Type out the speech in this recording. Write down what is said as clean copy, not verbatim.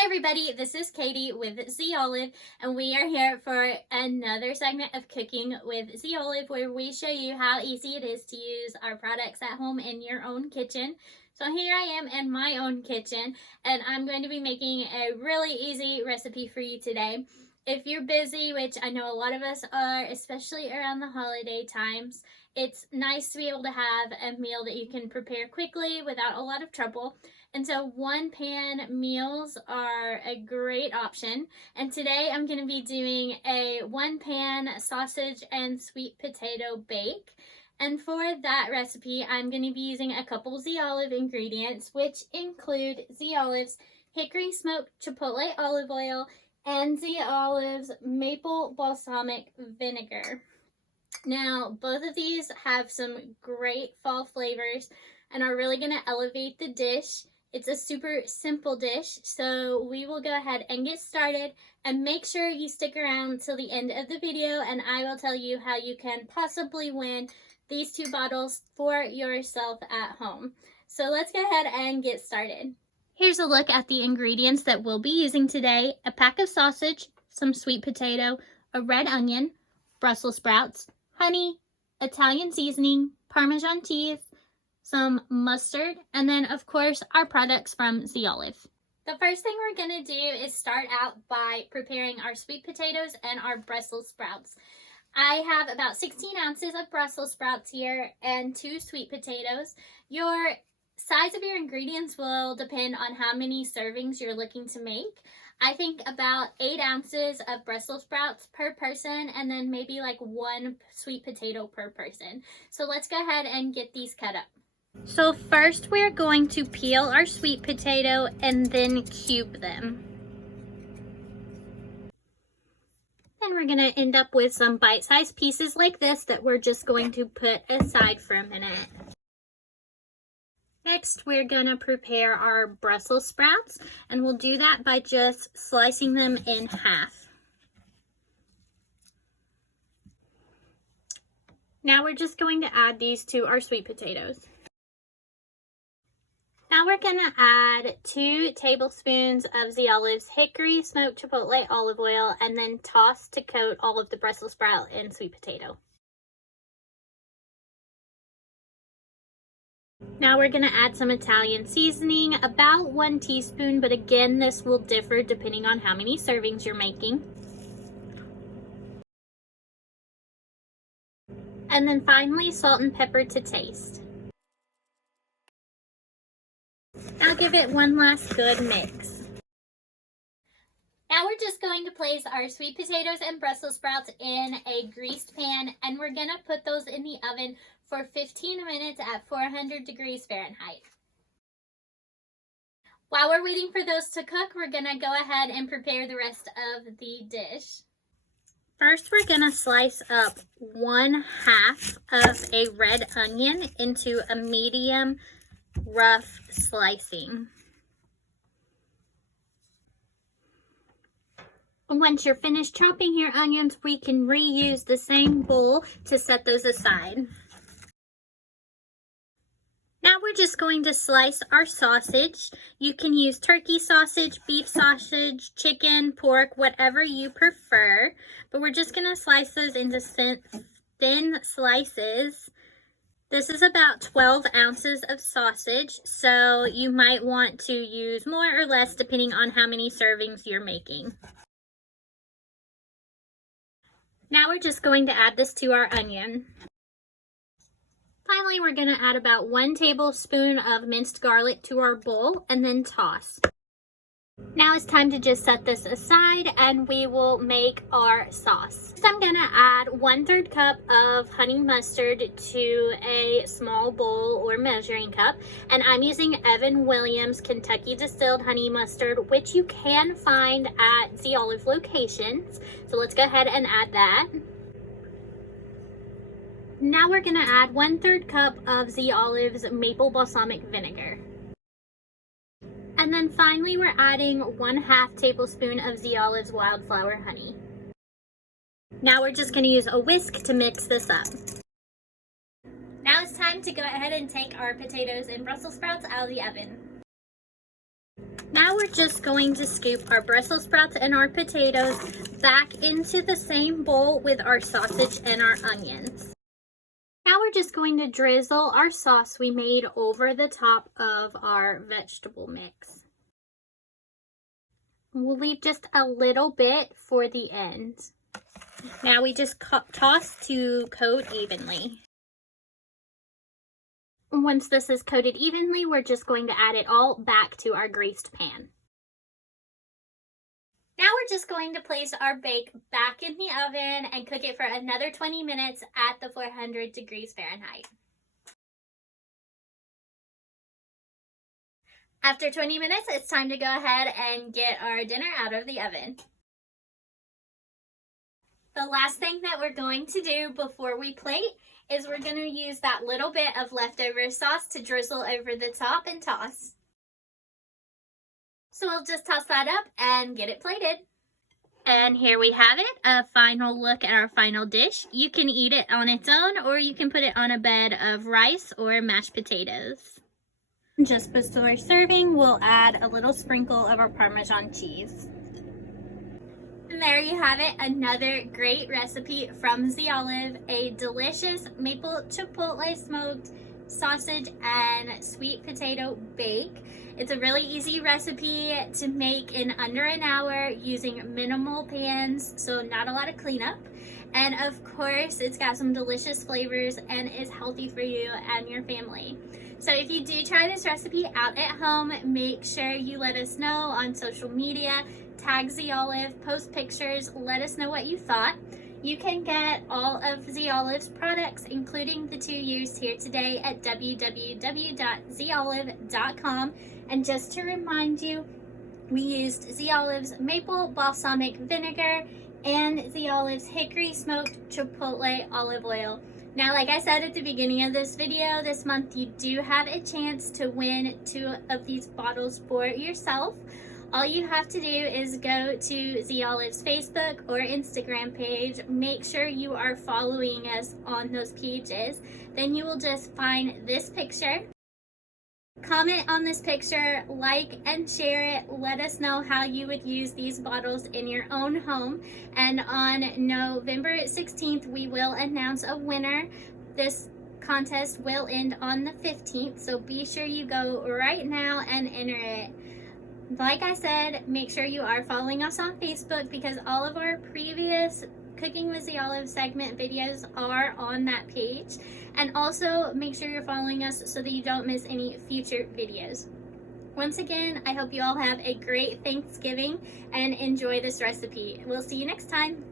Hi everybody, this is Katie with Z Olive, and we are here for another segment of Cooking with Z Olive, where we show you how easy it is to use our products at home in your own kitchen. So here I am in my own kitchen, and I'm going to be making a really easy recipe for you today. If you're busy, which I know a lot of us are, especially around the holiday times, it's nice to be able to have a meal that you can prepare quickly without a lot of trouble. And so one pan meals are a great option. And today I'm going to be doing a one pan sausage and sweet potato bake. And for that recipe, I'm going to be using a couple Z Olive ingredients, which include Z Olive's hickory smoked chipotle olive oil and Z Olive's maple balsamic vinegar. Now, both of these have some great fall flavors and are really going to elevate the dish. It's a super simple dish, so we will go ahead and get started, and make sure you stick around till the end of the video, and I will tell you how you can possibly win these two bottles for yourself at home. So let's go ahead and get started. Here's a look at the ingredients that we'll be using today: a pack of sausage, some sweet potato, a red onion, Brussels sprouts, honey, Italian seasoning, Parmesan cheese, some mustard, and then of course our products from Z Olive. The first thing we're going to do is start out by preparing our sweet potatoes and our Brussels sprouts. I have about 16 ounces of Brussels sprouts here and 2 sweet potatoes. Your size of your ingredients will depend on how many servings you're looking to make. I think about 8 ounces of Brussels sprouts per person, and then maybe like 1 sweet potato per person. So let's go ahead and get these cut up. So first we're going to peel our sweet potato and then cube them. Then we're going to end up with some bite-sized pieces like this that we're just going to put aside for a minute. Next, we're going to prepare our Brussels sprouts, and we'll do that by just slicing them in half. Now we're just going to add these to our sweet potatoes. Now we're going to add 2 tablespoons of Z Olive's hickory smoked chipotle olive oil, and then toss to coat all of the Brussels sprout and sweet potato. Now we're going to add some Italian seasoning, about 1 teaspoon, but again, this will differ depending on how many servings you're making. And then finally, salt and pepper to taste. Now give it one last good mix. Now we're just going to place our sweet potatoes and Brussels sprouts in a greased pan, and we're going to put those in the oven for 15 minutes at 400 degrees Fahrenheit. While we're waiting for those to cook, we're going to go ahead and prepare the rest of the dish. First, we're going to slice up 1/2 of a red onion into a medium rough slicing. Once you're finished chopping your onions, we can reuse the same bowl to set those aside. Now we're just going to slice our sausage. You can use turkey sausage, beef sausage, chicken, pork, whatever you prefer. But we're just going to slice those into thin slices. This is about 12 ounces of sausage, so you might want to use more or less depending on how many servings you're making. Now we're just going to add this to our onion. Finally, we're going to add about 1 tablespoon of minced garlic to our bowl and then toss. Now it's time to just set this aside, and we will make our sauce. Next, I'm going to add 1/3 cup of honey mustard to a small bowl or measuring cup, and I'm using Evan Williams Kentucky Distilled Honey Mustard, which you can find at Z Olive locations. So let's go ahead and add that. Now we're going to add 1/3 cup of Z Olive's maple balsamic vinegar. And then finally, we're adding 1/2 tablespoon of Z Olive's wildflower honey. Now we're just going to use a whisk to mix this up. Now it's time to go ahead and take our potatoes and Brussels sprouts out of the oven. Now we're just going to scoop our Brussels sprouts and our potatoes back into the same bowl with our sausage and our onions. Now we're just going to drizzle our sauce we made over the top of our vegetable mix. We'll leave just a little bit for the end. Now we just toss to coat evenly. Once this is coated evenly, we're just going to add it all back to our greased pan. Now we're just going to place our bake back in the oven and cook it for another 20 minutes at the 400 degrees Fahrenheit. After 20 minutes, it's time to go ahead and get our dinner out of the oven. The last thing that we're going to do before we plate is we're going to use that little bit of leftover sauce to drizzle over the top and toss. So we'll just toss that up and get it plated. And here we have it, a final look at our final dish. You can eat it on its own, or you can put it on a bed of rice or mashed potatoes. Just before serving, we'll add a little sprinkle of our Parmesan cheese. And there you have it, another great recipe from Z Olive, a delicious maple chipotle smoked sausage and sweet potato bake. It's a really easy recipe to make in under an hour using minimal pans, so not a lot of cleanup. And of course, it's got some delicious flavors and is healthy for you and your family. So if you do try this recipe out at home, make sure you let us know on social media. Tag Z Olive, post pictures, let us know what you thought. You can get all of Z Olive's products, including the two used here today, at www.zolive.com. And just to remind you, we used Z Olive's maple balsamic vinegar and Z Olive's hickory smoked chipotle olive oil. Now, like I said at the beginning of this video, this month you do have a chance to win 2 of these bottles for yourself. All you have to do is go to Z Olive's Facebook or Instagram page. Make sure you are following us on those pages. Then you will just find this picture. Comment on this picture, like and share it. Let us know how you would use these bottles in your own home. And on November 16th, we will announce a winner. This contest will end on the 15th, so be sure you go right now and enter it. Like I said, make sure you are following us on Facebook because all of our previous Cooking with Z Olive segment videos are on that page. And also make sure you're following us so that you don't miss any future videos. Once again, I hope you all have a great Thanksgiving and enjoy this recipe. We'll see you next time.